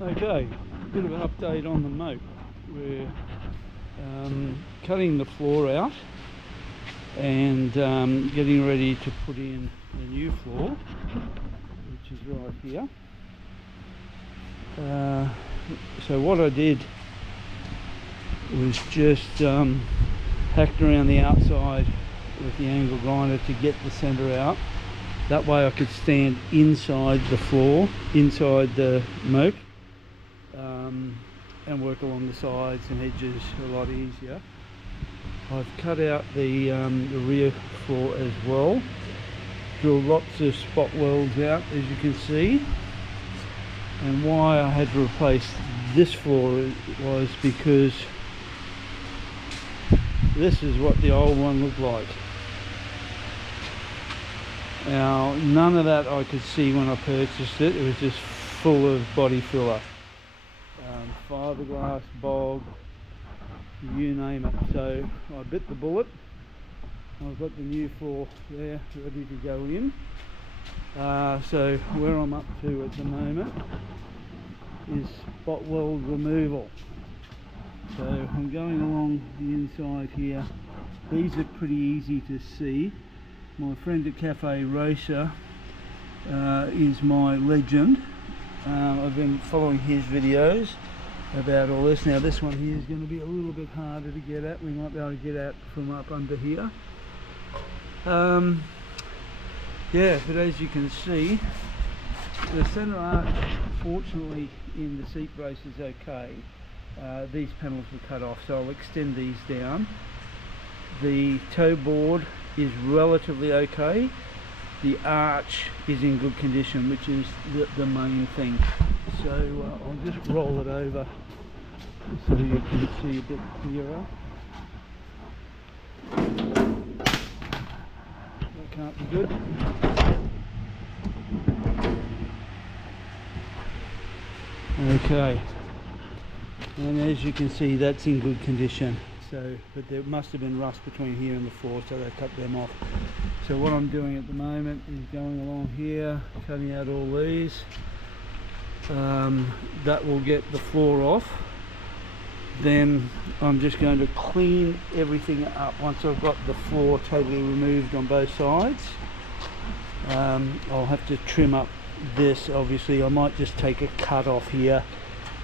Okay, bit of an update on the moat. We're cutting the floor out and getting ready to put in the new floor, which is right here. So what I did was just hacked around the outside with the angle grinder to get the centre out. That way I could stand inside the floor, inside the moat, and work along the sides and edges a lot easier. I've cut out the rear floor as well, drilled lots of spot welds out, as you can see. And why I had to replace this floor was because this is what the old one looked like. Now, none of that I could see when I purchased it. It was just full of body filler, fiberglass, bog, you name it. So I bit the bullet. I've got the new floor there ready to go in. So where I'm up to at the moment is spot weld removal. So I'm going along the inside here. These are pretty easy to see. My friend at Cafe Racer is my legend. I've been following his videos about all this. Now this one here is going to be a little bit harder to get at. We might be able to get at from up under here. Yeah, but as you can see, the centre arch, fortunately in the seat brace, is okay. These panels were cut off, so I'll extend these down. The toe board is relatively okay. The arch is in good condition, which is the main thing. So I'll just roll it over so you can see a bit clearer. That can't be good. Okay, and as you can see, that's in good condition. So, but there must have been rust between here and the floor, so they cut them off. So what I'm doing at the moment is going along here, cutting out all these. That will get the floor off. Then I'm just going to clean everything up once I've got the floor totally removed on both sides. I'll have to trim up this. Obviously I might just take a cut off here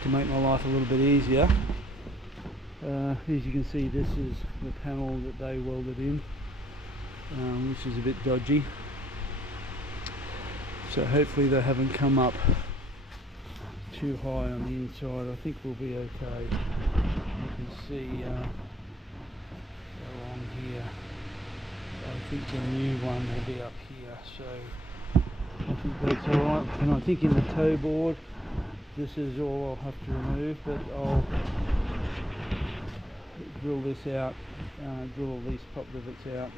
to make my life a little bit easier. As you can see, this is the panel that they welded in, which is a bit dodgy. So hopefully they haven't come up too high on the inside. I think we'll be okay. You can see along here. I think the new one will be up here, so I think that's alright. And I think in the toe board, this is all I'll have to remove, but I'll drill this out, drill all these pop rivets out,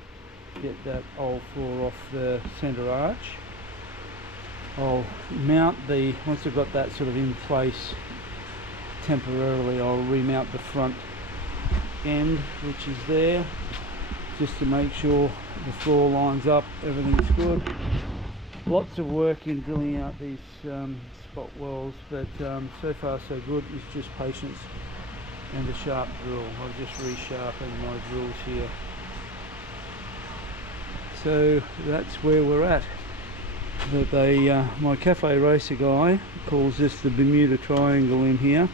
get that old floor off the centre arch. I'll mount the, once I've got that sort of in place temporarily, I'll remount the front end, which is there, just to make sure the floor lines up, everything's good. Lots of work in drilling out these spot welds, but so far so good. It's just patience and a sharp drill. I've just resharpened my drills here. So that's where we're at. But my Cafe Racer guy calls this the Bermuda Triangle in here.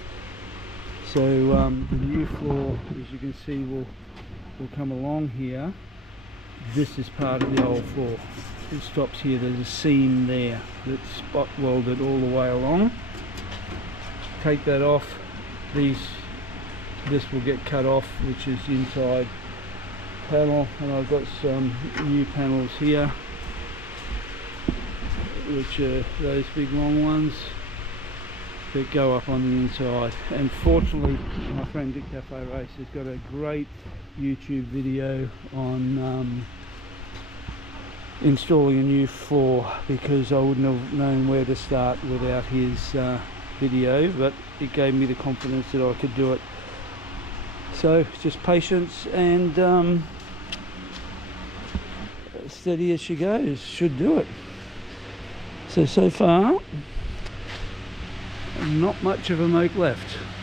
So the new floor, as you can see, will come along here. This is part of the old floor. It stops here. There's a seam there that's spot welded all the way along. Take that off. This will get cut off, which is inside panel, and I've got some new panels here, which are those big long ones that go up on the inside. And fortunately, my friend at Cafe Race has got a great YouTube video on installing a new floor, because I wouldn't have known where to start without his video, but it gave me the confidence that I could do it. So just patience and steady as she goes, should do it. So far Not much of a moke left.